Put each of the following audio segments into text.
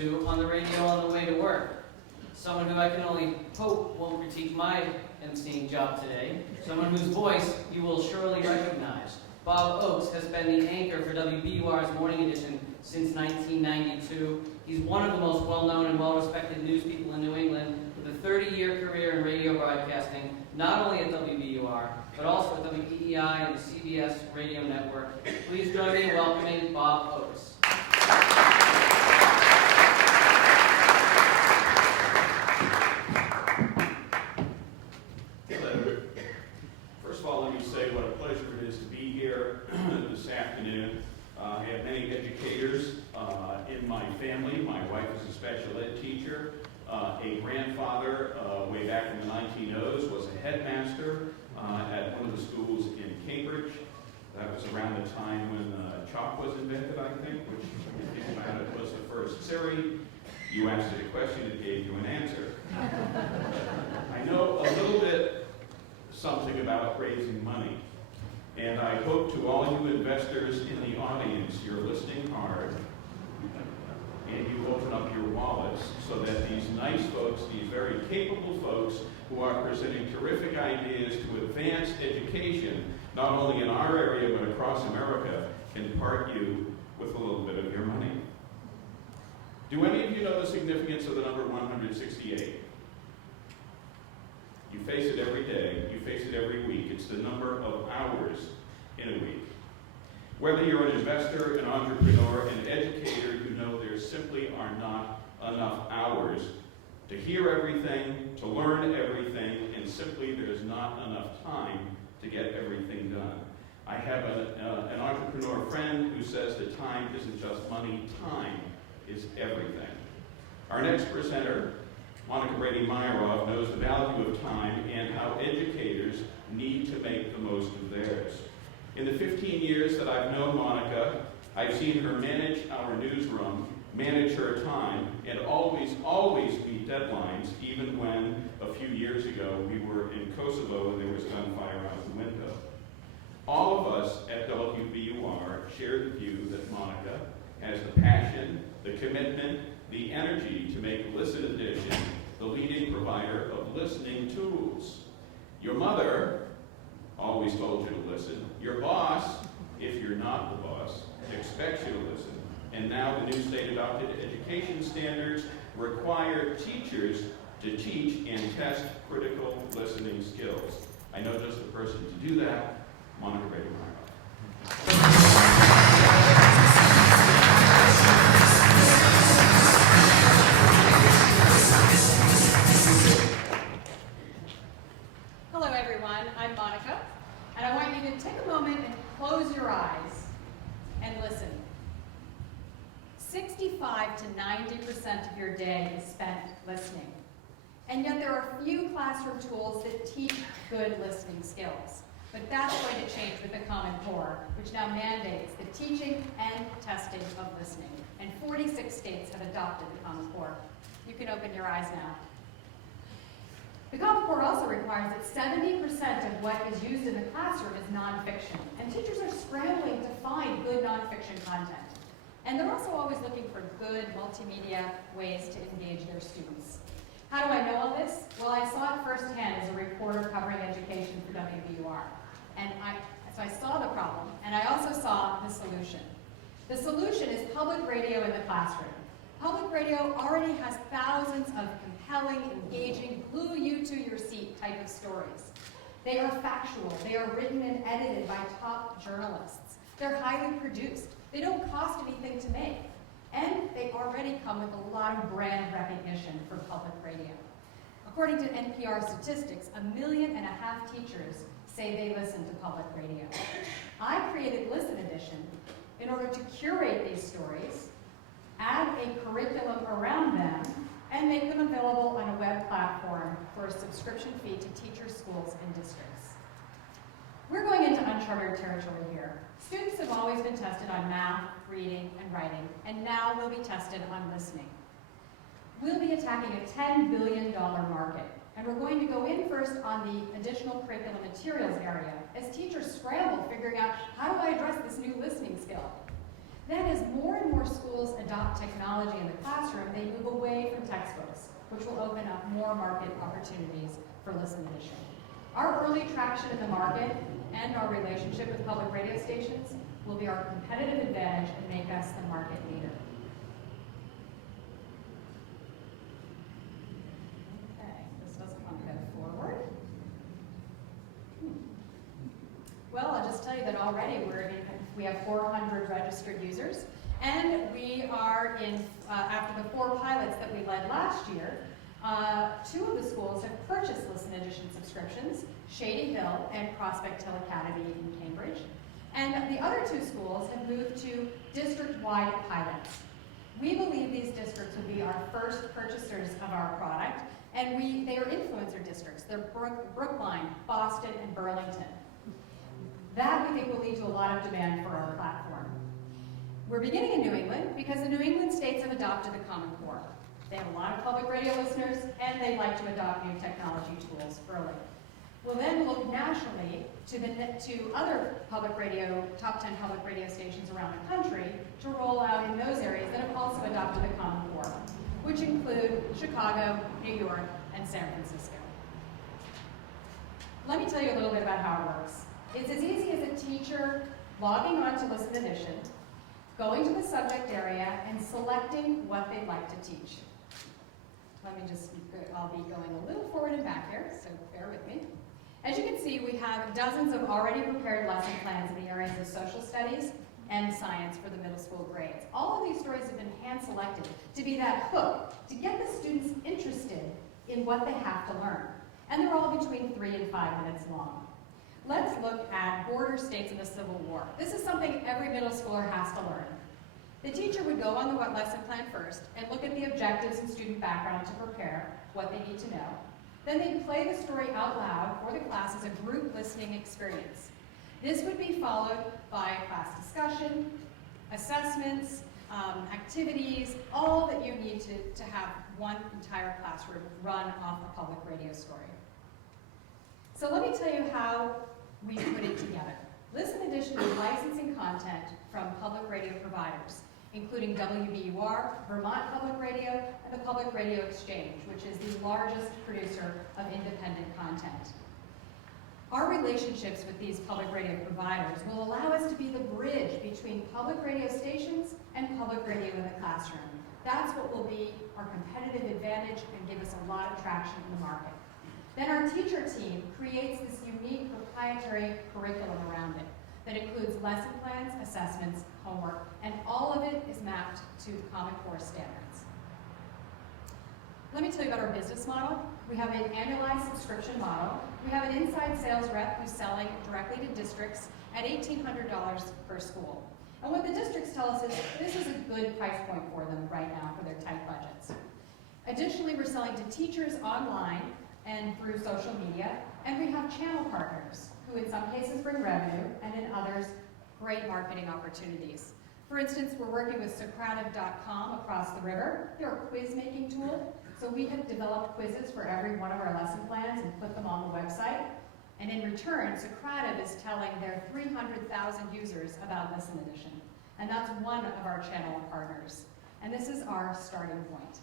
to on the radio on the way to work. Someone who I can only hope won't critique my emceeing job today. Someone whose voice you will surely recognize. Bob Oakes has been the anchor for WBUR's Morning Edition since 1992. He's one of the most well-known and well-respected news people in New England with a 30-year career in radio broadcasting, not only at WBUR, but also at WEEI and the CBS radio network. Please join me in welcoming Bob Oakes. Hello. First of all, let me say what a pleasure it is to be here this afternoon. I have many educators in my family. My wife is a special ed teacher. A grandfather, way back in the 1900s, was a headmaster at one of the schools in Cambridge. That was around the time when chalk was invented, I think, which, if you think about it, was the first. Siri, you asked it a question, it gave you an answer. I know a little bit something about raising money, and I hope to all you investors in the audience, you're listening hard, and you open up your wallets so that these nice folks, these very capable folks who are presenting terrific ideas to advance education, not only in our area but across America, can part you with a little bit of your money. Do any of you know the significance of the number 168? You face it every day, you face it every week. It's the number of hours in a week. Whether you're an investor, an entrepreneur, an educator, you know there simply are not enough hours to hear everything, to learn everything, and simply there's not enough time to get everything done. I have an entrepreneur friend who says that time isn't just money, time is everything. Our next presenter, Monica Brady-Meyerhoff, knows the value of time and how educators need to make the most of theirs. In the 15 years that I've known Monica, I've seen her manage our newsroom, manage her time, and always meet deadlines, even when a few years ago we were in Kosovo and there was gunfire out the window. All of us at WBUR share the view that Monica has the passion, the commitment, the energy to make Listen Edition the leading provider of listening tools. Your mother always told you to listen. Your boss, if you're not the boss, expects you to listen. And now the new state-adopted education standards require teachers to teach and test critical listening skills. I know just the person to do that, Monica Brady-Meyerhoff. Hello everyone, I'm Monica, and I want you to take a moment and close your eyes and listen. 65 to 90% of your day is spent listening. And yet there are few classroom tools that teach good listening skills. But that's going to change with the Common Core, which now mandates the teaching and testing of listening. And 46 states have adopted the Common Core. You can open your eyes now. The Common Core also requires that 70% of what is used in the classroom is nonfiction, and teachers are scrambling to find good nonfiction content. And they're also always looking for good multimedia ways to engage their students. How do I know all this? Well, I saw it firsthand as a reporter covering education for WBUR. And so I saw the problem, and I also saw the solution. The solution is public radio in the classroom. Public radio already has thousands of compelling, engaging, glue you to your seat type of stories. They are factual. They are written and edited by top journalists. They're highly produced. They don't cost anything to make. And they already come with a lot of brand recognition for public radio. According to NPR statistics, 1.5 million teachers say they listen to public radio. I created Listen Edition in order to curate these stories, add a curriculum around them, and make them available on a web platform for a subscription fee to teachers, schools, and districts. We're going into uncharted territory here. Students have always been tested on math, reading, and writing, and now we'll be tested on listening. We'll be attacking a $10 billion market, and we're going to go in first on the additional curriculum materials area as teachers scramble figuring out, how do I address this new listening skill? Then as more and more schools adopt technology in the classroom, they move away from textbooks, which will open up more market opportunities for Listen Edition. Our early traction in the market and our relationship with public radio stations will be our competitive advantage and make us the market leader. Okay, this doesn't want to go forward. Well, I'll just tell you that already we have 400 registered users, and we are in, after the 4 pilots that we led last year, 2 of the schools have purchased Listen Edition subscriptions, Shady Hill and Prospect Hill Academy in Cambridge. And the other 2 schools have moved to district-wide pilots. We believe these districts will be our first purchasers of our product, and they are influencer districts. They're Brookline, Boston, and Burlington. That, we think, will lead to a lot of demand for our platform. We're beginning in New England because the New England states have adopted the Common Core. They have a lot of public radio listeners, and they like to adopt new technology tools early. We'll then look nationally to other public radio, top 10 public radio stations around the country to roll out in those areas that have also adopted the Common Core, which include Chicago, New York, and San Francisco. Let me tell you a little bit about how it works. It's as easy as a teacher logging on to Listen Edition, going to the subject area, and selecting what they'd like to teach. I'll be going a little forward and back here, so bear with me. As you can see, we have dozens of already prepared lesson plans in the areas of social studies and science for the middle school grades. All of these stories have been hand-selected to be that hook, to get the students interested in what they have to learn. And they're all between 3 and 5 minutes long. Let's look at border states in the Civil War. This is something every middle schooler has to learn. The teacher would go on the lesson plan first and look at the objectives and student background to prepare what they need to know. Then they'd play the story out loud for the class as a group listening experience. This would be followed by class discussion, assessments, activities, all that you need to have one entire classroom run off a public radio story. So let me tell you how we put it together. Listen Edition is licensing content from public radio providers, including WBUR, Vermont Public Radio, and the Public Radio Exchange, which is the largest producer of independent content. Our relationships with these public radio providers will allow us to be the bridge between public radio stations and public radio in the classroom. That's what will be our competitive advantage and give us a lot of traction in the market. Then our teacher team creates this unique proprietary curriculum around it that includes lesson plans, assessments, homework, and all of it is mapped to Common Core standards. Let me tell you about our business model. We have an annualized subscription model. We have an inside sales rep who's selling directly to districts at $1,800 per school. And what the districts tell us is this is a good price point for them right now for their tight budgets. Additionally, we're selling to teachers online and through social media, and we have channel partners who in some cases bring revenue and in others great marketing opportunities. For instance, we're working with Socrative.com across the river. They're a quiz-making tool, so we have developed quizzes for every one of our lesson plans and put them on the website. And in return, Socrative is telling their 300,000 users about Listen Edition. And that's one of our channel partners. And this is our starting point.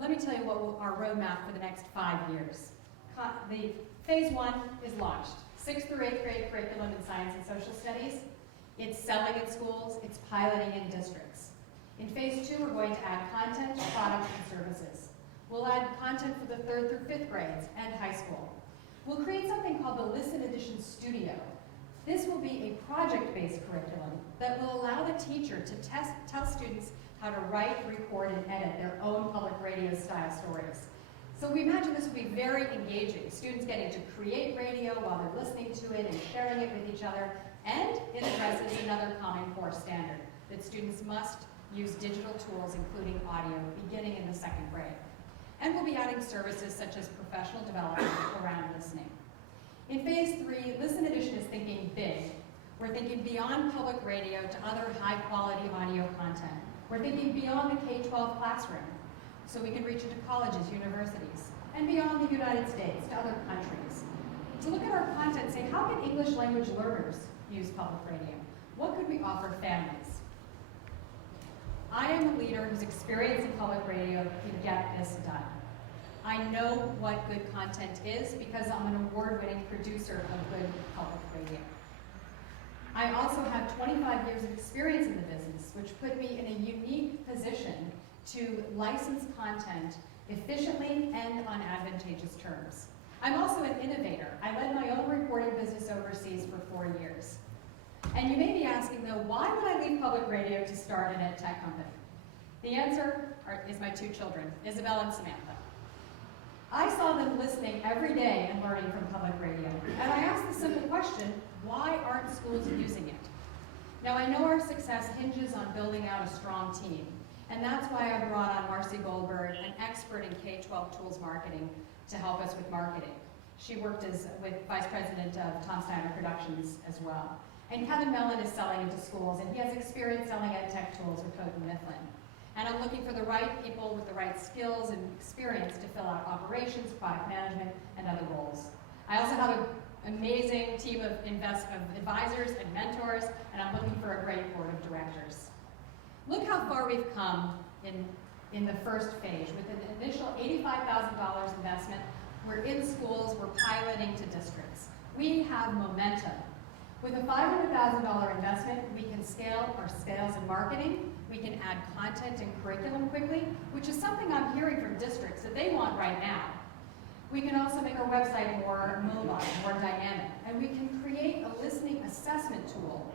Let me tell you what our roadmap for the next 5 years. The phase 1 is launched. 6th through 8th grade curriculum in science and social studies. It's selling in schools, it's piloting in districts. In phase 2, we're going to add content, products, and services. We'll add content for the 3rd through 5th grades and high school. We'll create something called the Listen Edition Studio. This will be a project-based curriculum that will allow the teacher to tell students how to write, record, and edit their own public radio style stories. So we imagine this will be very engaging. Students getting to create radio while they're listening to it and sharing it with each other, and it addresses another Common Core standard, that students must use digital tools, including audio, beginning in the 2nd grade. And we'll be adding services such as professional development around listening. In phase 3, Listen Edition is thinking big. We're thinking beyond public radio to other high-quality audio content. We're thinking beyond the K-12 classroom, so we can reach into colleges, universities, and beyond the United States to other countries. To look at our content and say, how can English language learners use public radio? what could we offer families? I am a leader whose experience in public radio can get this done. I know what good content is because I'm an award-winning producer of good public radio. I also have 25 years of experience in the business, which put me in a unique position to license content efficiently and on advantageous terms. I'm also an innovator. I led my own reporting business overseas for 4 years. And you may be asking, though, why would I leave public radio to start an ed tech company? The answer is my 2 children, Isabel and Samantha. I saw them listening every day and learning from public radio. And I asked the simple question, why aren't schools using it? Now, I know our success hinges on building out a strong team. And that's why I brought on Marcy Goldberg, an expert in K-12 tools marketing, to help us with marketing. She worked with Vice President of Tom Steiner Productions as well. And Kevin Mellon is selling into schools, and he has experience selling ed tech tools with Houghton Mifflin. And I'm looking for the right people with the right skills and experience to fill out operations, product management, and other roles. I also have an amazing team of advisors and mentors, and I'm looking for a great board of directors. Look how far we've come in the first phase. With an initial $85,000 investment, we're in schools, we're piloting to districts. We have momentum. With a $500,000 investment, we can scale our sales and marketing, we can add content and curriculum quickly, which is something I'm hearing from districts that they want right now. We can also make our website more mobile, more dynamic, and we can create a listening assessment tool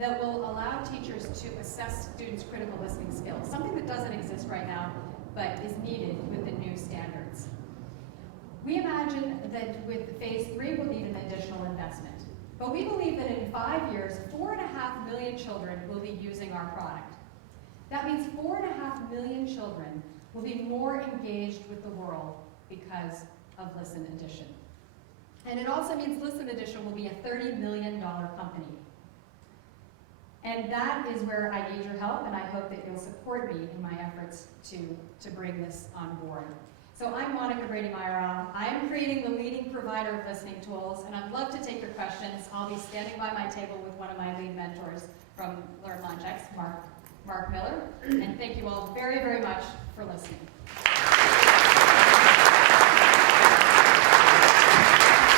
that will allow teachers to assess students' critical listening skills, something that doesn't exist right now, but is needed with the new standards. We imagine that with phase 3, we'll need an additional investment. But we believe that in 5 years, 4.5 million children will be using our product. That means 4.5 million children will be more engaged with the world because of Listen Edition. And it also means Listen Edition will be a $30 million company. And that is where I need your help, and I hope that you'll support me in my efforts to bring this on board. So I'm Monica Brady-Meyer. I am creating the leading provider of listening tools, and I'd love to take your questions. I'll be standing by my table with one of my lead mentors from Learn LaunchX, Mark Miller. And thank you all very, very much for listening.